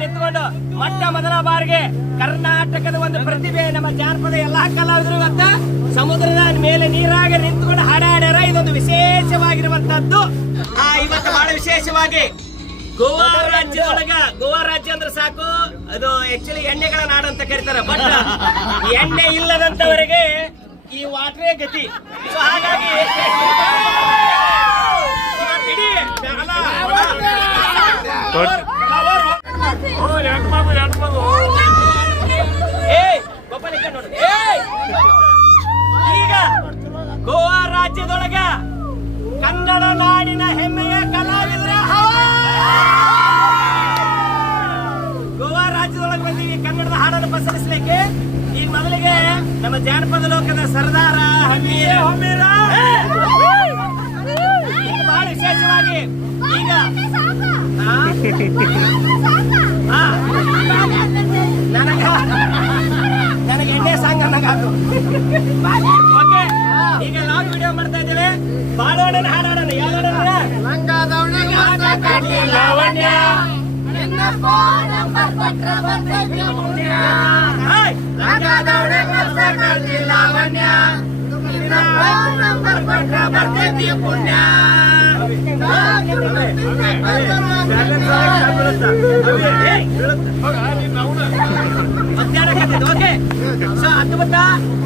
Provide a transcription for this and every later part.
ನಿಂತ್ಕೊಂಡು ಮೊಟ್ಟ ಮೊದಲ ಬಾರಿಗೆ ಕರ್ನಾಟಕದ ಒಂದು ಪ್ರತಿಭೆ, ನಮ್ಮ ಜಾನಪದ ಎಲ್ಲಾ ಕಲಾವಿದರು ಇವತ್ತ ಸಮುದ್ರದ ಮೇಲೆ ನೀರಾಗ ನಿಂತ್ಕೊಂಡು ಹಾಡಾಡ್ಯಾರ. ಇದೊಂದು ವಿಶೇಷವಾಗಿರುವಂತದ್ದು ಆ, ಇವತ್ತು ಬಹಳ ವಿಶೇಷವಾಗಿ ಗೋವಾ ರಾಜ್ಯದೊಳಗ, ಗೋವಾ ರಾಜ್ಯ ಅಂದ್ರೆ ಸಾಕು. ಅದು ಆಕ್ಚುಲಿ ಎಣ್ಣೆಗಳ ನಾಡು ಅಂತ ಕರೀತಾರೆ. ಬಟ್ ಎಣ್ಣೆ ಇಲ್ಲದಂತವರಿಗೆ ಈ ವಾಟ್ರೇ ಗತಿ. ಸೊ ಹಾಗಾಗಿ ಅಲ್ಲ, ಏಯ್ ಗೋಪಾಲ್ ಈ ಕಡೆ ನೋಡು. ಏಯ್! ಈಗ ಗೋವಾ ರಾಜ್ಯದೊಳಗ ಕನ್ನಡ ನಾಡಿನ ಹೆಮ್ಮೆಯ ಕಲಾವಿದರ! ಗೋವಾ ರಾಜ್ಯದೊಳಗೆ ಬಂದೀವಿ ಕನ್ನಡದ ಹಾಡನ್ನು ಪಸರಿಸಲಿಕ್ಕೆ ಈ ಮೊದಲಿಗೆ ನಮ್ಮ ಜಾನಪದ ಲೋಕದ ಸರ್ದಾರ ಹಮ್ಮೀರ ಹೊಮ್ಮೀರ ಈಗ ಬಹಳ ವಿಶೇಷವಾಗಿ ಈಗ ಈಗ ನಾವು ವಿಡಿಯೋ ಮಾಡ್ತಾ ಇದ್ದೇವೆ ಬಾಳೋಡನ ಹಾಡೋಣ ಲಾವಣ್ಯ ಹಾಯ್! ಲಂಗಾದವಳೆ ಕಸ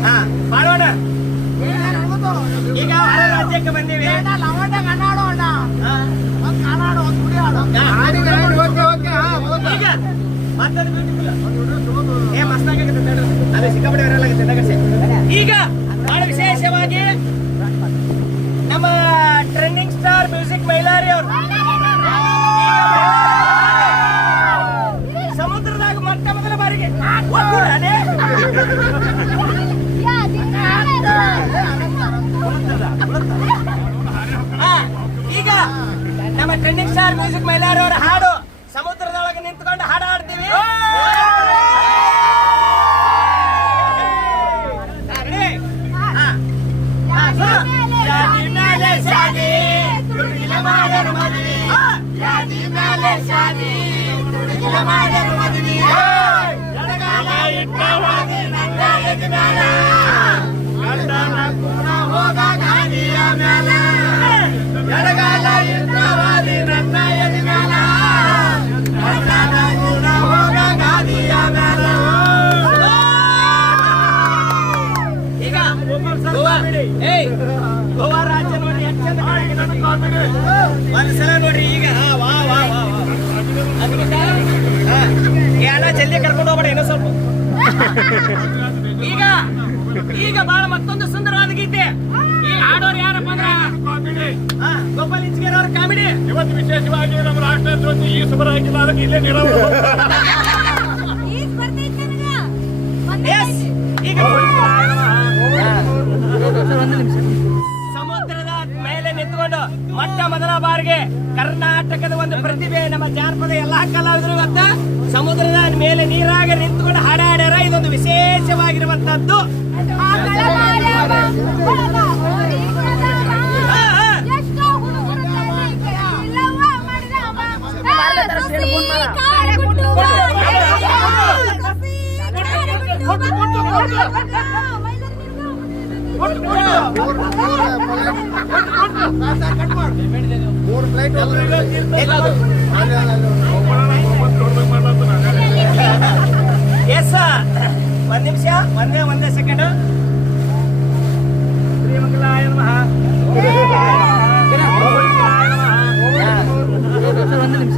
ಹಾ ಮಾಡೋಣ ಈಗ ಹೊರ ರಾಜ್ಯಕ್ಕೆ ಬಂದೀವಿ. ಈಗ ಬಹಳ ವಿಶೇಷವಾಗಿ ನಮ್ಮ ಗೋವಾ ಏಯ್ ಗೋವಾ ರಾಜ್ಯ ನೋಡಿ ಎಷ್ಟು ಚಂದ ಕಾಣಕತ್ತೈತಿ. ಒಂದ್ಸಲ ನೋಡ್ರಿ ಈಗ ಹಾ ವಾ ವಾ ವಾ ವಾ ಅದು ಗೊತ್ತಾ? ಹಾ. ಏ ಅಣ್ಣ ಜಲ್ದಿ ಕರ್ಕೊಂಡು ಹೋಗ್ಬೇಡ ಏನೋ ಸ್ವಲ್ಪ. ಈಗ ಈಗ ಬಹಳ ಮತ್ತೊಂದು ಸುಂದರವಾದ ಗೀತೆ. ಈಗ ಹಾಡೋರು ಯಾರಪ್ಪ ಅಂದ್ರ? ಗೋಪಾಲ್ ಇಂಚಿಗೇರ್ ಅವ್ರ ಕಾಮಿಡಿ. ಇವತ್ತು ವಿಶೇಷವಾಗಿ ನಮ್ಮ ರಾಷ್ಟ್ರ ಈ ಈ ಸುಬರಾಗಿಲ್ಲ ಅದಕ್ಕೆ ಇಲ್ಲೇ ನಿರವು ಕರ್ನಾಟಕದ ಒಂದು ಪ್ರತಿಭೆ ನಮ್ಮ ಜಾನಪದ ಎಲ್ಲಾ ಕಲಾವಿದರು ಇವತ್ತ ಸಮುದ್ರದ ಮೇಲೆ ನೀರಾಗ ನಿಂತುಕೊಂಡು ಹಾಡಾಡ್ಯಾರ ಇದೊಂದು ವಿಶೇಷವಾಗಿರುವಂತದ್ದು ಕಟ್ ಹಾ, ಹಾ. ಫ್ಲೈಟ್ ಎಸ್ ಒಂದ್ ನಿಮಿಷ ಒಂದೇ ಒಂದೇ ಸೆಕೆಂಡ್ ಶ್ರೀಮಂಗಲಾಯ ನಮಃ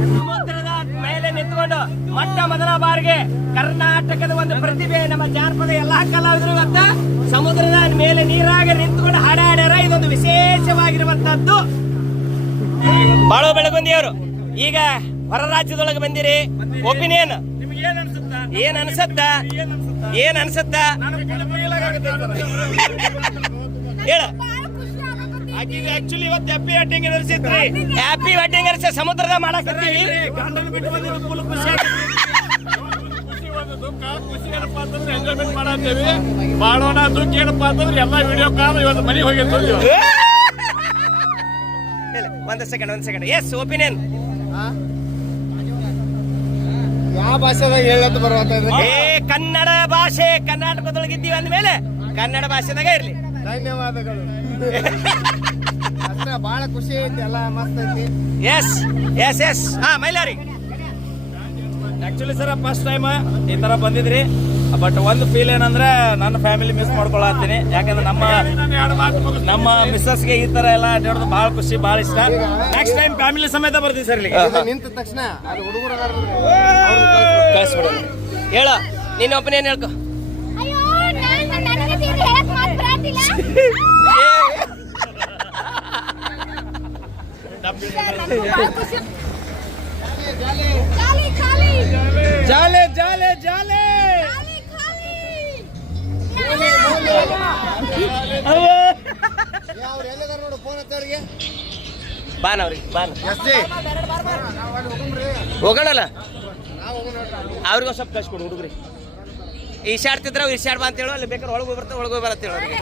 ಸಮುದ್ರದ ಮೇಲೆ ನಿಂತ್ಕೊಂಡು ಮೊಟ್ಟ ಮೊದಲ ಬಾರಿಗೆ ಕರ್ನಾಟಕದ ಒಂದು ಪ್ರತಿಭೆ ನಮ್ಮ ಜಾನಪದ ಎಲ್ಲಾ ಕಲಾವಿದರು ಇವತ್ತ ಸಮುದ್ರದ ಮೇಲೆ ನೀರಾಗ ನಿಂತ್ಕೊಂಡು ಹಾಡಾಡ್ಯಾರ ಇದೊಂದು ವಿಶೇಷವಾಗಿರುವಂತದ್ದು ಬಾಳೋ ಬೆಳಗುಂದಿಯವರು. ಈಗ ಹೊರ ರಾಜ್ಯದೊಳಗೆ ಬಂದಿರಿ. ಒಪಿನಿಯನ್. ನಿಮ್ಗೆ ಏನ್ ಅನ್ಸುತ್ತ? ಏನ್ ಅನ್ಸತ್ತ? ಏನ್ ಅನ್ಸುತ್ತ ಏನ್ ಅನ್ಸತ್ತ ನನಗೆ ಫೀಲ್ ಆಗತ್ತೆ ಹೇಳ. ಆಕಿಗೆ ಆಕ್ಚುಲಿ ಇವತ್ತು ಹ್ಯಾಪಿ ವೆಡ್ಡಿಂಗ್ ಅನಿಸಿತ್ರಿ ಹ್ಯಾಪಿ ವೆಡ್ಡಿಂಗ್ ಸಮುದ್ರದ ಮಾಡಕತ್ತೀವಿ. ಗಂಡನ ಬಿಟ್ಟು ಬಂದಿದ್ದು ಫುಲ್ ಖುಷಿ ಖುಷಿ ಒಂದು ದುಃಖ ಖುಷಿ ಏನಪ್ಪಾ ಅಂತಂದ್ರೆ ಎಂಜಾಯ್ಮೆಂಟ್ ಮಾಡತ್ತೇವಿ ಮಾಡೋಣ ದುಃಖ ಏನಪ್ಪಾ ಅಂತಂದ್ರೆ ಎಲ್ಲ ವಿಡಿಯೋ ಕಾಲ್ ಇವತ್ತು ಮನೆಗೆ ಹೋಗಿರ್ತೀವಿ. ಒಂದ್ ಸೆಕೆಂಡ್ ಒಂದು ಸೆಕೆಂಡ್ ಎಸ್ ಒಪಿನಿಯನ್ ಯಾವ ಭಾಷೆದಾಗ ಹೇಳತ್ ಬರುವಂತ ಏ ಕನ್ನಡ ಭಾಷೆ ಕರ್ನಾಟಕದೊಳಗಿದ್ದೀವಿ ಅಂದ್ಮೇಲೆ ಕನ್ನಡ ಭಾಷೆದಾಗ ಇರ್ಲಿ. ಧನ್ಯವಾದಗಳು. ಅಷ್ಟೇ ಬಹಳ ಖುಷಿ ಐತಿ ಎಲ್ಲ ಮಸ್ತ್ ಐತಿ. ಎಸ್ ಎಸ್ ಎಸ್ ಹಾ Mailari. Actually sir first time ಈ ತರ ಬಂದಿದ್ರಿ. ಬಟ್ ಒಂದು ಫೀಲ್ ಏನಂದ್ರೆ ನನ್ನ ಫ್ಯಾಮಿಲಿ ಮಿಸ್ ಮಾಡ್ಕೊಳತ್ತೀನಿ. ಯಾಕಂದ್ರೆ ನಮ್ಮ ನಮ್ಮ ಮಿಸ್ಸಸ್ಗೆ ಈ ತರ ಎಲ್ಲ ಅಡ್ಡಾಡೋದು ಬಹಳ ಖುಷಿ ಬಹಳ ಇಷ್ಟ. ನೆಕ್ಸ್ಟ್ ಟೈಮ್ ಫ್ಯಾಮಿಲಿ ಸಮೇತ ಬರ್ತೀವಿ ಸರ್ ನಿಂತ ತಕ್ಷಣ ಹೇಳ ನೀನು ಒಬ್ಬನೇನು ಹೇಳ್ಕೊ? ನೋಡು ಬಾನ ಅವ್ರಿಗೆ ಬಾನ. ಹೋಗೋಣಲ್ಲ? ಅವ್ರಿಗೆ ಒಂದು ಸ್ವಲ್ಪ ಕಳ್ಸ್ಕೊಡು ಹುಡುಗ್ರಿ ಈಶಾಡ್ತಿದ್ರೆ ಅವ್ರು ಈಶಾಡ್ ಬಾ ಅಂತ ಹೇಳೋ ಅಲ್ಲಿ ಬೇಕಾದ್ರೆ ಒಳಗೆ ಹೋಗಿ ಬರ್ತಾರೆ ಒಳಗೆ ಹೋಗಿ ಬರತ್ತೆ ಹೇಳೋ ಅವ್ರಿಗೆ.